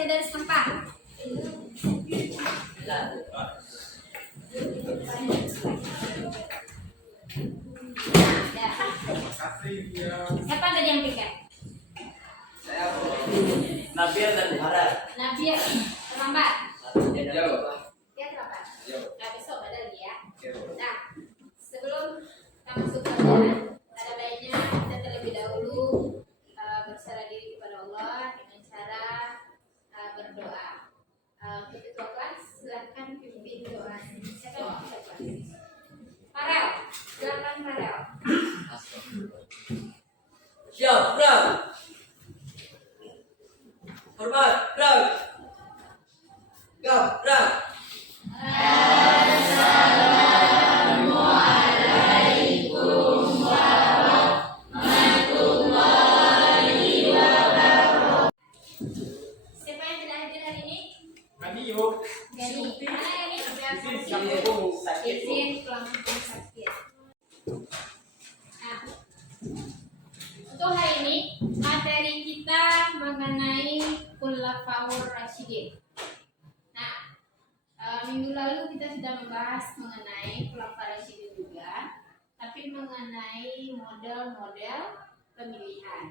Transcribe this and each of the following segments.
manusia dari sampah. Siapa tadi yang piket? Nabil dan Farah. Nabil terlambat. Jauh. Dia terlambat. Nah, besok ada lagi ya. Jauh. Nah, sebelum kita masuk ke pelajaran, ada baiknya kita terlebih dahulu berserah diri kepada Allah dengan cara berdoa. Untuk ketua kelas, silakan pimpin doa. Siapa yang mau ketua kelas? Farel, silakan Farel. Siap, gerak. Hormat, gerak. Gerak. Siapa yang tidak hadir hari ini? Kami yuk. Gani. Mana Gani? Sakit. Izin pelangsung sakit. Nah, untuk hari ini materi kita mengenai Khulafaur Rasyidin. Nah, minggu lalu kita sudah membahas mengenai Khulafaur Rasyidin juga, tapi mengenai model-model pemilihan.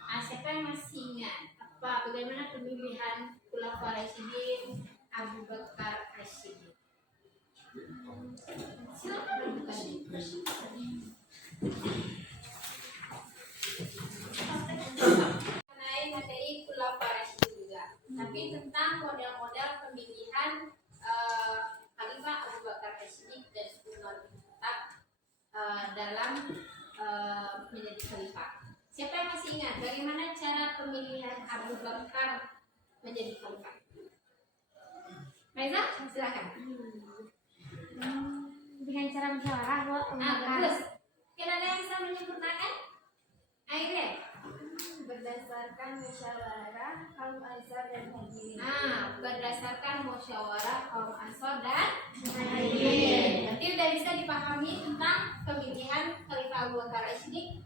Nah, siapa yang masih ingat bagaimana pemilihan Khulafaur Rasyidin Abu Bakar Rasyidin? Silakan mengenai materi Khulafaur Rasyidin juga, tapi tentang model-model pemilihan Khalifah Abu Bakar Rasyidin dan Umar bin Khattab dalam menjadi khalifah. Siapa yang masih ingat bagaimana cara pemilihan Abu Bakar menjadi khalifah? Reza, silakan. Dengan cara musyawarah, Bu. Bagus. Mungkin ada yang bisa menyempurnakan? Akhirnya Berdasarkan musyawarah kaum Ansar dan Muhajirin. berdasarkan musyawarah kaum Ansor dan Muhajirin. Berarti sudah bisa dipahami tentang pemilihan Khalifah Abu Bakar Rasyidin,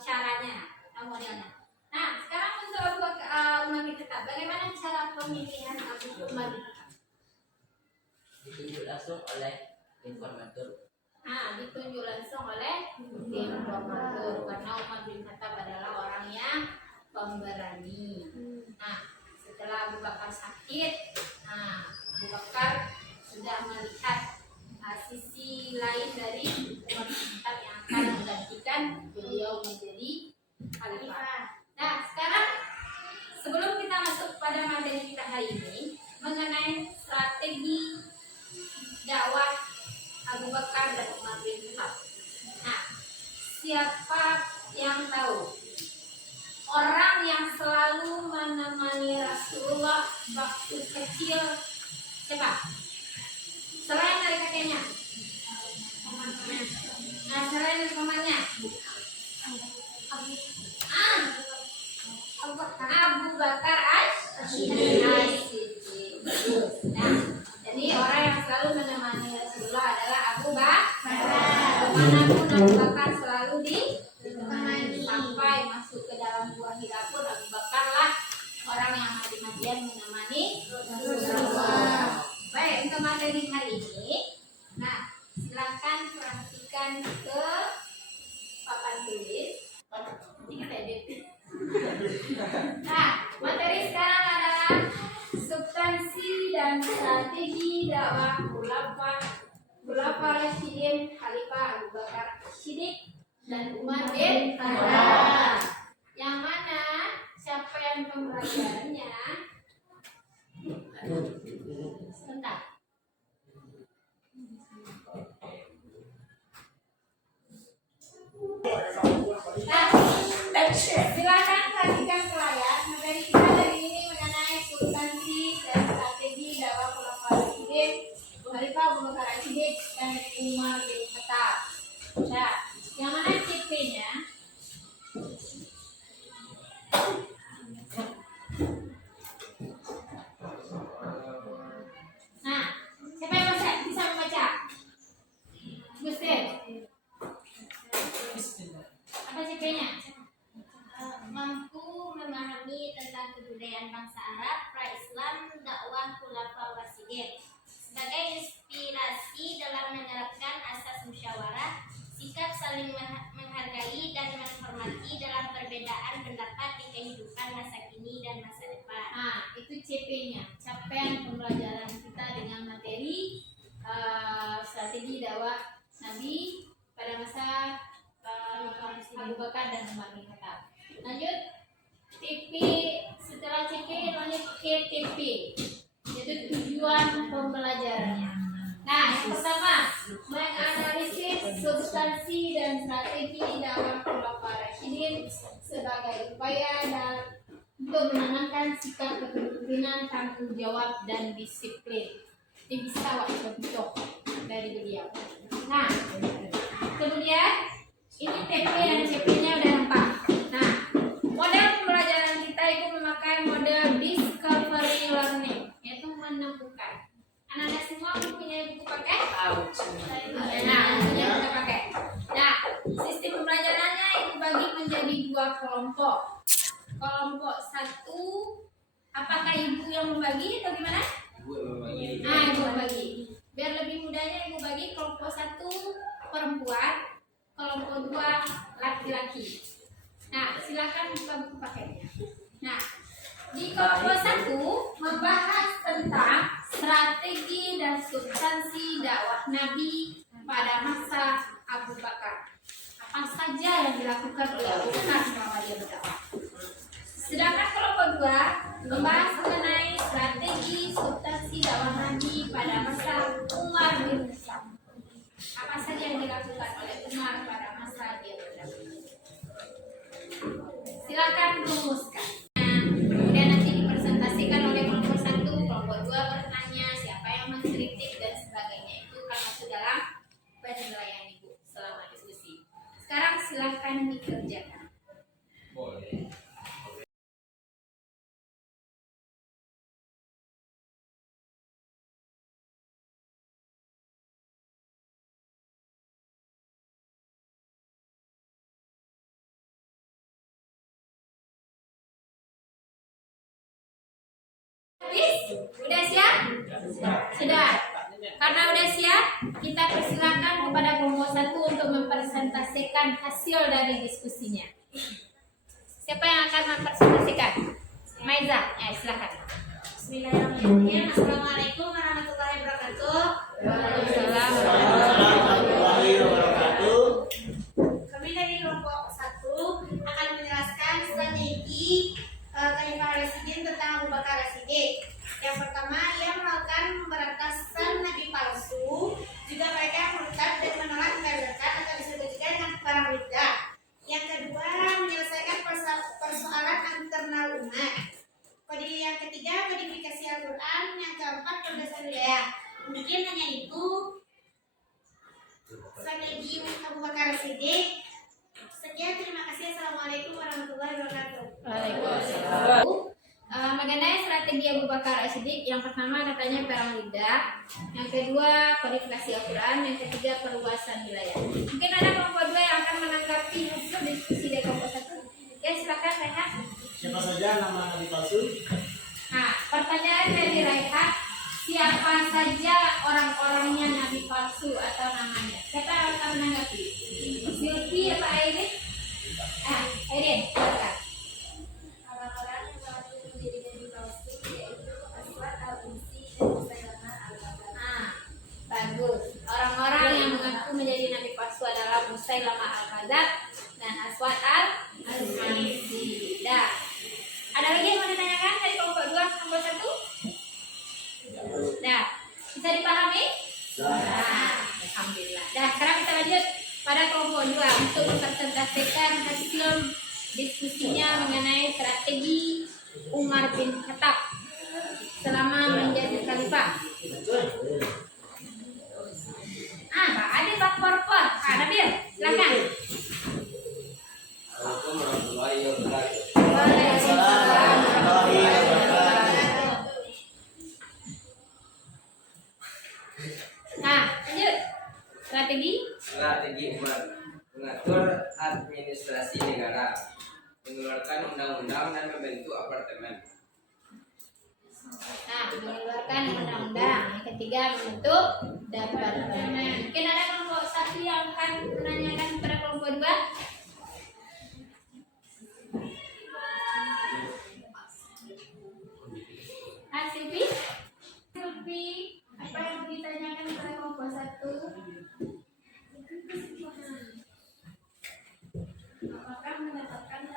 caranya, modelnya. Nah, sekarang untuk Umar bin Khattab, bagaimana cara pemilihan Umar bin Khattab? Ditunjuk langsung oleh informator. Ditunjuk langsung oleh informator karena Umar bin Khattab adalah orang yang pemberani. Nah, setelah Abu Bakar sakit, Abu Bakar sudah melihat sisi lain dari Umar bin Khattab yang akan menggantikan beliau menjadi khalifah. Nah, sekarang sebelum kita masuk pada materi kita hari ini mengenai strategi dakwah Abu Bakar dan Umar bin Khattab. Nah, siapa yang tahu orang yang selalu menemani Rasulullah waktu kecil siapa? Selain dari kakeknya. Nah, selain dari pamannya. Abu Bakar As-Siddiq. Nah, jadi orang yang selalu menemani Rasulullah adalah Abu Bakar. Kemanapun Abu Bakar selalu ditemani sampai masuk ke dalam gua Hira pun Abu Bakar lah orang yang mati-matian menemani Rasulullah. Baik, untuk materi hari ini, nah silakan perhatikan ke papan tulis. Ini kita edit. Nah, materi sekarang adalah substansi dan strategi dakwah Khulafaur Rasyidin Khalifah Abu Bakar Siddiq dan Umar bin Khattab. Yang mana siapa yang pembelajarannya? Sebentar. Nah, silakan perhatikan ke layar. Materi kita hari ini mengenai substansi dan strategi dakwah Khulafaur Rasyidin Khalifah Abu Bakar Siddiq dan Umar bin Khattab. Nah, yang mana CP-nya? Nah, siapa yang bisa membaca? Gustin. Apa CP-nya? Mampu memahami tentang kebudayaan bangsa mengerti dalam perbedaan pendapat di kehidupan masa kini dan masa depan. Nah, itu CP-nya, capaian pembelajaran kita dengan materi strategi dakwah Nabi pada masa Abu Bakar dan Umar bin Khattab. Lanjut, TP, setelah CP lanjut ke TP, yaitu tujuan pembelajarannya. Nah, yang pertama, menganalisis substansi dan strategi dakwah Khulafaur Rasyidin sebagai upaya untuk menanamkan sikap kepemimpinan, tanggung jawab, dan disiplin. Ini bisa waktu contoh dari beliau. Nah, kemudian ini TP dan CP-nya udah nampak. Nah, model pembelajaran kita itu memakai model discovery learning, yaitu menemukan. Anak-anak semua punya buku pakai? Nah, yang kita pakai. Nah, sistem pembelajarannya itu bagi menjadi dua kelompok. Kelompok satu, apakah ibu yang membagi atau gimana? Nah, ibu membagi. Biar lebih mudahnya ibu bagi kelompok satu perempuan, kelompok dua laki-laki. Nah, silakan buka buku paketnya. Nah, di kelompok satu membahas tentang strategi dan substansi dakwah Nabi pada masa Abu Bakar. Apa saja yang dilakukan oleh Abu Bakar selama dia berdakwah. Sedangkan kelompok dua membahas mengenai strategi substansi dakwah Nabi pada masa Umar bin Khattab. Apa saja yang dilakukan oleh Umar pada masa dia berdakwah. Silakan rumuskan. Kemudian nanti dipresentasikan oleh kelompok satu, kelompok dua bertanya siapa yang mengkritik dan sebagainya. Itu akan masuk dalam penilaian ibu selama diskusi. Sekarang silakan dikerjakan. Boleh. Habis? Udah siap? Sudah. Karena udah siap, kita persilakan kepada kelompok satu untuk mempresentasikan hasil dari diskusinya. Siapa yang akan mempresentasikan? Maiza, ya silakan. Bismillahirrahmanirrahim. Assalamualaikum warahmatullahi wabarakatuh. Waalaikumsalam. Kami dari kelompok 1 akan menjelaskan strategi Khalifah Rasyidin tentang Abu Bakar Rasyidin. Yang pertama, ia melakukan pemberantasan nabi palsu, juga mereka yang murtad dan menolak membayar zakat atau disebut juga dengan perang riddah. Yang kedua, menyelesaikan persoalan internal umat. Yang ketiga, kodifikasi Al-Quran. Yang keempat, pembebasan wilayah. Mungkin hanya itu strategi Abu Bakar Siddiq. Sekian, terima kasih. Assalamualaikum warahmatullahi wabarakatuh. Waalaikumsalam. Mengenai strategi Abu Bakar As-Siddiq, yang pertama katanya perang lidah, yang kedua kodifikasi Al-Quran, yang ketiga perluasan wilayah. Mungkin ada kelompok dua yang akan menanggapi hasil diskusi dari kelompok satu. Ya silakan Rehat. Siapa saja nama nabi palsu? Nah, pertanyaan dari Rehat, siapa saja orang-orangnya nabi palsu atau namanya? Siapa yang akan menanggapi? Silvi atau Airin? Airin, silakan. Orang-orang yang mengaku menjadi nabi palsu yaitu Aswad al-Unsi dan Musailamah al-Kadzdzab. Nah, bagus. Orang-orang yang mengaku menjadi nabi palsu adalah Musailamah al-Kadzdzab dan Aswad al-Unsi. Dah. Ada lagi yang mau ditanyakan dari kelompok 2 kelompok 1? Dah. Bisa dipahami? Nah, alhamdulillah. Dah, sekarang kita lanjut pada kelompok 2 untuk mempresentasikan hasil diskusinya mengenai strategi Umar bin Khattab selama menjadi khalifah. Pak Adi, Pak Porpor. Nabil, silakan. Assalamualaikum warahmatullahi wabarakatuh. Waalaikumsalam warahmatullahi wabarakatuh. Nah, lanjut. Strategi Umar mengatur administrasi negara, mengeluarkan undang-undang dan membentuk apartemen. Nah, mengeluarkan undang-undang. Yang ketiga, membentuk departemen. Mungkin ada kelompok satu yang akan menanyakan kepada kelompok 2.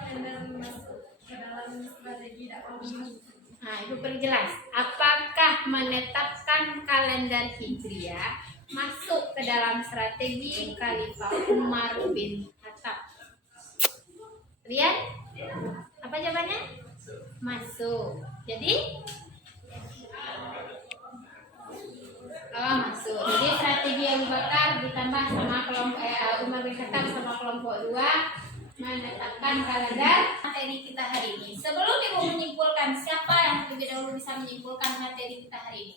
kalender masuk ke dalam strategi dakwah ini? Nah, Ibu perjelas. Apakah menetapkan kalender Hijriah masuk ke dalam strategi Khalifah Umar bin Khattab? Lihat? Apa jawabannya? Masuk. Jadi? Oh, masuk. Jadi strategi Abu Bakar ditambah sama kelompok Umar bin Khattab sama kelompok 2 menetapkan kalender materi kita hari ini. Sebelum Ibu menyimpulkan, siapa yang lebih dahulu bisa menyimpulkan materi kita hari ini?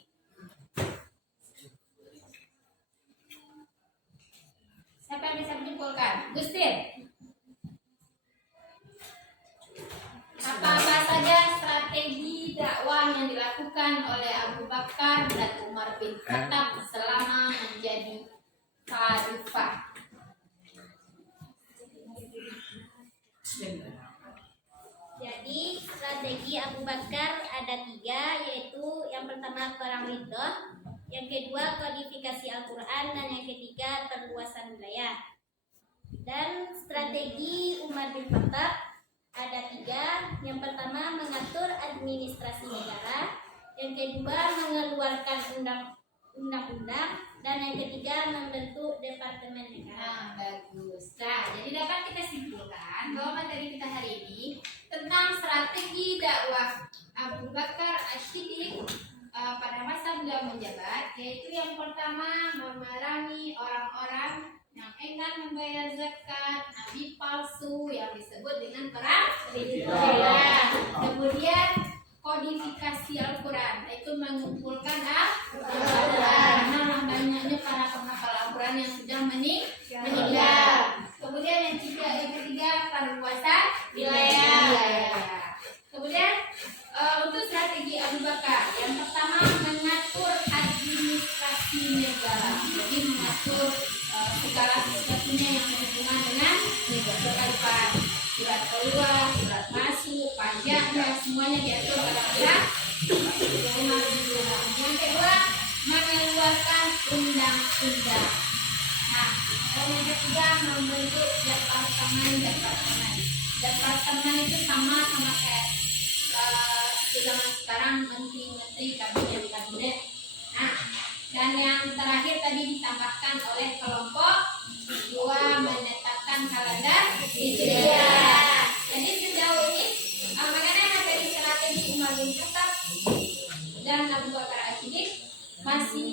Siapa yang bisa menyimpulkan? Gustin. Apa-apa saja strategi dakwah yang dilakukan oleh Abu Bakar dan Umar bin Khattab selama menjadi khalifah? Jadi strategi Abu Bakar ada 3, yaitu yang pertama perang Riddah, yang kedua kodifikasi Al-Quran, dan yang ketiga perluasan wilayah. Dan strategi Umar bin Khattab ada 3, yang pertama mengatur administrasi negara, yang kedua mengeluarkan undang-undang, dan yang ketiga membentuk departemen negara. Nah, bagus. Nah, jadi dapat kita simpulkan bahwa materi kita hari ini tentang strategi dakwah Abu Bakar As-Siddiq pada masa beliau menjabat, yaitu yang pertama memerangi orang-orang yang enggan membayar zakat, nabi palsu yang disebut dengan perang Riddah. Kemudian kodifikasi Al-Quran, yaitu mengumpulkan Al-Quran. Nah, banyaknya para penghafal Al-Quran yang sudah meninggal. Kemudian yang ketiga perluasan wilayah. Kemudian untuk strategi Abu Bakar, yang pertama mengatur administrasi negara, jadi mengatur segala sesuatunya yang berhubungan dengan negara, surat keluar, surat masuk, pajaknya, semuanya diatur pada masa Umar bin Khattab. Yang kedua mengeluarkan undang-undang. Nah, dan yang ketiga membentuk departemen itu sama kayak di zaman sekarang menteri kabinet. Nah, dan yang terakhir tadi ditambahkan oleh kelompok 2 menetapkan kalender Hijriah. Jadi sejauh ini mengenai materi strategi Umar bin Khattab dan Abu Bakar As-Siddiq masih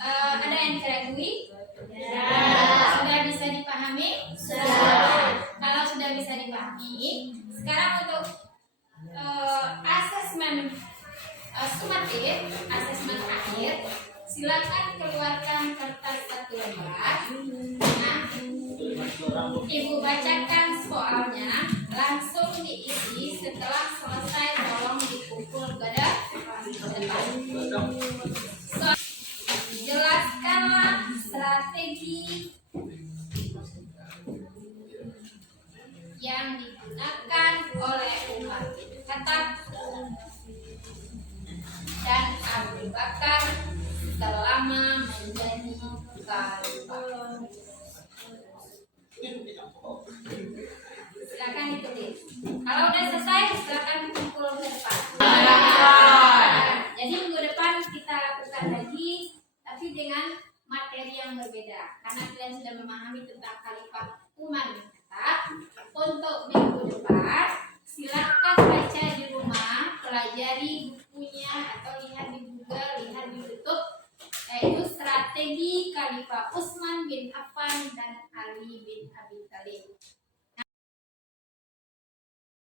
ada yang diragui? Sudah bisa dipahami? Kalau sudah bisa dipahami, sekarang untuk asesmen sumatif, asesmen akhir, silakan keluarkan kertas 1 lembar. Nah, Ibu bacakan soalnya, langsung diisi. Setelah selesai tolong dikumpul ke depan. Jelaskanlah strategi yang digunakan oleh Umar bin Khattab dan Abu Bakar selama menjadi khalifah. Silakan ditulis. Kalau udah selesai